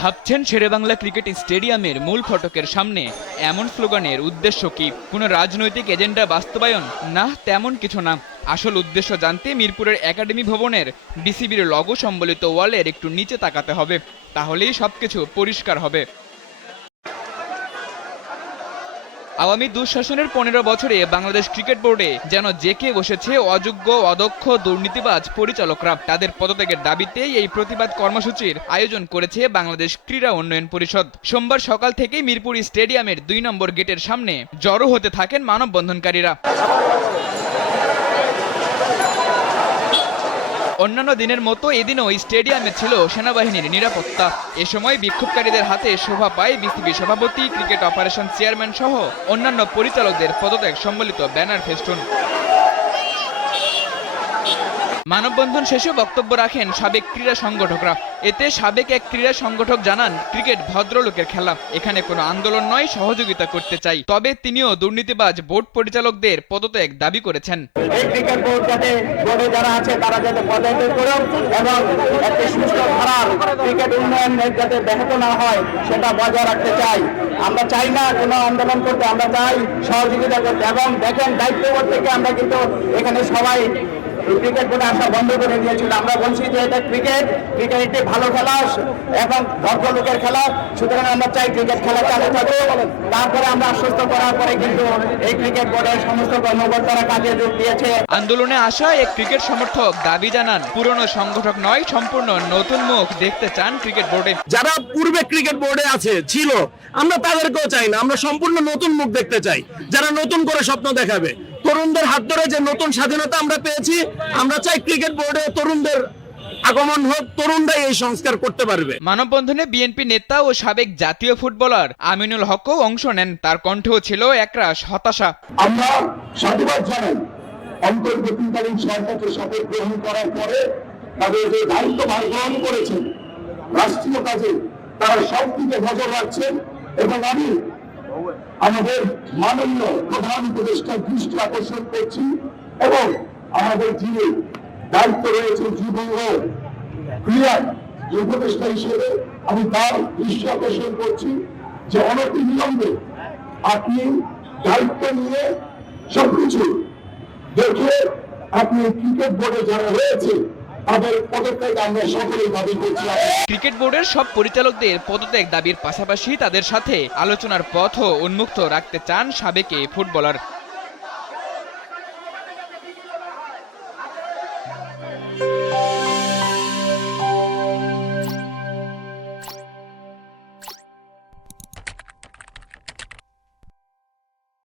ভাবছেন শেরেবাংলা ক্রিকেট স্টেডিয়ামের মূল ফটকের সামনে এমন স্লোগানের উদ্দেশ্য কি? কোনো রাজনৈতিক এজেন্ডা বাস্তবায়ন? না, তেমন কিছু না। আসল উদ্দেশ্য জানতে মিরপুরের একাডেমি ভবনের বিসিবির লগো সম্বলিত ওয়ালের একটু নিচে তাকাতে হবে, তাহলেই সবকিছু পরিষ্কার হবে। আওয়ামী দুঃশাসনের 15 বছরে বাংলাদেশ ক্রিকেট বোর্ডে যেন জেঁকে বসেছে অযোগ্য, অদক্ষ, দুর্নীতিবাজ পরিচালকরা। তাদের পদত্যাগের দাবিতেই এই প্রতিবাদ কর্মসূচির আয়োজন করেছে বাংলাদেশ ক্রীড়া উন্নয়ন পরিষদ। সোমবার সকাল থেকেই মিরপুর স্টেডিয়ামের 2 নম্বর গেটের সামনে জড়ো হতে থাকেন মানববন্ধনকারীরা। অন্যান্য দিনের মতো এদিনও স্টেডিয়ামে ছিল সেনাবাহিনীর নিরাপত্তা। এ সময় বিক্ষোভকারীদের হাতে শোভা পায় বিসিবি সভাপতি, ক্রিকেট অপারেশন চেয়ারম্যান সহ অন্যান্য পরিচালকদের পদত্যাগ সম্বলিত ব্যানার ফেস্টুন। মানববন্ধন শেষে বক্তব্য রাখেন সাবেক ক্রীড়া সংগঠকরা। এতে সাবেক এক ক্রীড়া সংগঠক জানান, ক্রিকেট ভদ্রলোকের খেলা, এখানে কোনো আন্দোলন নয়, সহযোগিতা করতে চাই। তবে তিনিও দুর্নীতিবাজ বোর্ড পরিচালকদের পদত্যাগ দাবি করেছেন। এই ক্রিকেট বোর্ড যাতে বোর্ডে যারা আছে তারা যাতে পদত্যাগ করে এবং একটি সুষ্ঠু ধারার ক্রিকেট উন্নয়ন যাতে ব্যাহত না হয় সেটা বজায় রাখতে চাই। আমরা চাই না কোনো আন্দোলন করতে, আমরা চাই সহযোগিতা করতে। এবং দেখেন, দায়িত্ববোধ থেকে আমরা কিন্তু এখানে সবাই ক্রিকেট বোর্ডে আসা বন্ধ করে দিয়েছিল। আমরা বলছি যে এটা ক্রিকেট একটি ভালো খেলা এবং ভদ্রলোকের খেলা, সুতরাং আমরা চাই ক্রিকেট খেলা চালু থাকবে। তারপরে আমরা আশ্বস্ত করার পরে কিন্তু এই ক্রিকেট বোর্ডের সমস্ত কর্মকর্তারা কাজে যোগ দিয়েছে। আন্দোলনে আসা এক ক্রিকেট সমর্থক দাবি জানান, পুরনো সংগঠক নয়, সম্পূর্ণ নতুন মুখ দেখতে চান ক্রিকেট বোর্ডে। যারা পূর্বে ক্রিকেট বোর্ডে ছিল, আমরা তাদেরকেও চাই না, আমরা সম্পূর্ণ নতুন মুখ দেখতে চাই, যারা নতুন করে স্বপ্ন দেখাবে। তরুণদের হাত ধরে যে নতুন স্বাধীনতা আমরা পেয়েছি, আমরা চাই ক্রিকেট বোর্ডে তরুণদের আগমন হোক, তরুণরাই এই সংস্কার করতে পারবে। মানববন্ধনে বিএনপি নেতা ও সাবেক জাতীয় ফুটবলার আমিনুল হকও অংশ নেন। তার কণ্ঠেও ছিল একরাশ হতাশা। আমরা সাধুবাদ জানাই অন্তর্বর্তীকালীন সরকারকে শপথ গ্রহণ করার পরে তাদের যে দায়িত্বভার গ্রহণ করেছেন রাষ্ট্রীয় কাজে, তারা সব দিকে নজর রাখছেন। এবং আমি আমাদের মাননীয় প্রধান উপদেষ্টার দৃষ্টি আকর্ষণ করছি এবং আমাদের যিনি দায়িত্ব রয়েছে যুব ও ক্রীড়া উপদেষ্টা হিসেবে আমি তার দৃষ্টি আকর্ষণ করছি যে অনতিবিলম্বে আপনি দায়িত্ব নিয়ে সবকিছু দেখে আপনি ক্রিকেট বোর্ডে যারা রয়েছে তাদের পদত্যাগ আমরা সকলেই দাবি করছি। ক্রিকেট বোর্ডের সব পরিচালকদের পদত্যাগ দাবির পাশাপাশি তাদের সাথে আলোচনার পথও উন্মুক্ত রাখতে চান সাবেক এই ফুটবলার।